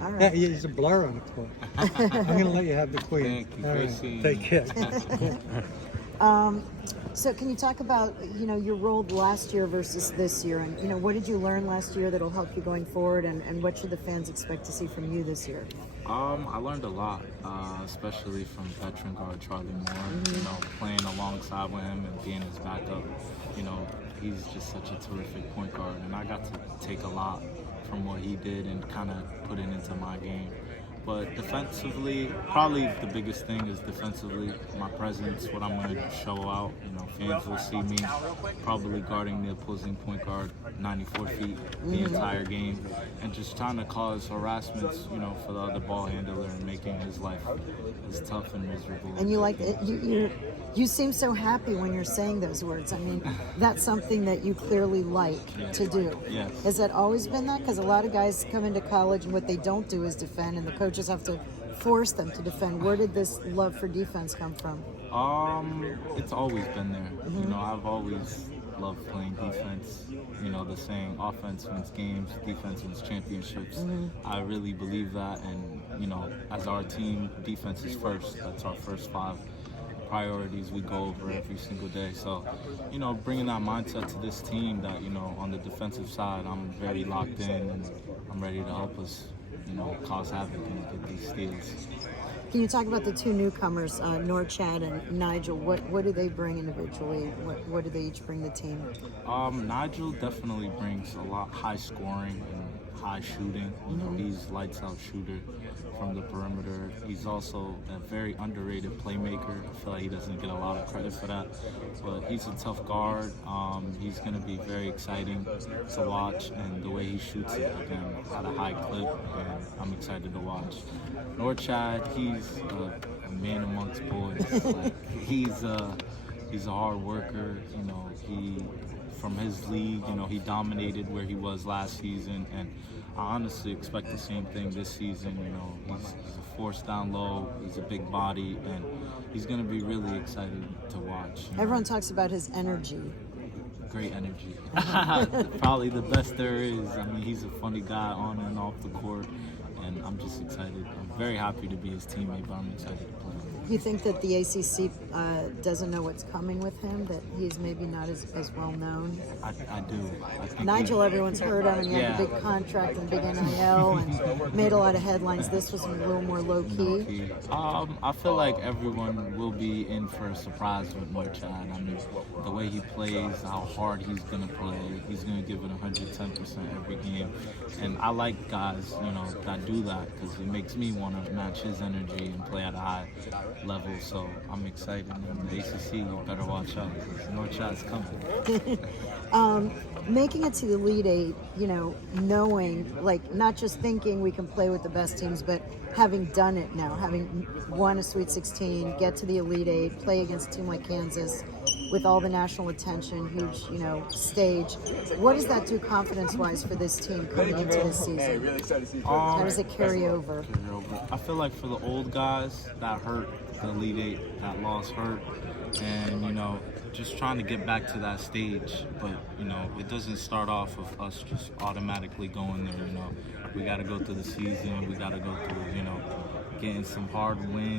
All Yeah, right. he's a blur on the court. I'm going to let you have the queen. Thank you. All Great right. seeing Take you. care. So can you talk about, your role last year versus this year? And, what did you learn last year that'll help you going forward? And what should the fans expect to see from you this year? I learned a lot, especially from veteran guard Charlie Moore. Playing alongside with him and being his backup. He's just such a terrific point guard, and I got to take a lot from what he did and kind of put it into my game. But defensively, probably the biggest thing is defensively, my presence, what I'm going to show out. Fans will see me probably guarding the opposing point guard 94 feet the entire game, and just trying to cause harassments, for the other ball handler and making his life as tough and miserable. And you like it. You seem so happy when you're saying those words. I mean, that's something that you clearly like to do. Yes. Has that always been that? Because a lot of guys come into college and what they don't do is defend, and the coaches have to force them to defend. Where did this love for defense come from? It's always been there. I've always loved playing defense. The saying, offense wins games, defense wins championships. I really believe that, and as our team, defense is first. That's our first 5 priorities we go over every single day. So, bringing that mindset to this team that, on the defensive side, I'm very locked in and I'm ready to help us, cause havoc and get these steals. Can you talk about the 2 newcomers, Norchad and Nigel? What do they bring individually? What do they each bring the team? Nigel definitely brings a lot high scoring and high shooting. He's lights out shooter from the perimeter. He's also a very underrated playmaker. I feel like he doesn't get a lot of credit for that, but he's a tough guard. He's going to be very exciting to watch, and the way he shoots it, again, at a high clip, and I'm excited to watch. Norchad, he's a man amongst boys. He's a hard worker. He from his league, he dominated where he was last season, and I honestly expect the same thing this season. He's a force down low, he's a big body, and he's going to be really excited to watch. Everyone talks about his energy. Great energy. Probably the best there is. I mean, he's a funny guy on and off the court, and I'm just excited. I'm very happy to be his teammate, but I'm excited to play. You think that the ACC doesn't know what's coming with him, that he's maybe not as well known? I do. I think Nigel, everyone's heard of, and he had a big contract and big NIL and made a lot of headlines. This was a little more low-key. I feel like everyone will be in for a surprise with Norchad. I mean, the way he plays, how hard he's going to play, he's going to give it 110% every game. And I like guys, that do that, because it makes me want to match his energy and play at a high level. So I'm excited. In the ACC, you better watch out, because Norchad's coming. Making it to the Elite Eight, knowing, not just thinking we can play with the best teams, but having done it now, having won a Sweet 16, get to the Elite Eight, play against a team like Kansas with all the national attention, huge, stage. What does that do confidence-wise for this team coming into this season? How does it carry over? I feel like for the old guys, that hurt, the Elite Eight, that loss hurt, and, just trying to get back to that stage, but it doesn't start off with us just automatically going there. We got to go through the season, we got to go through getting some hard wins.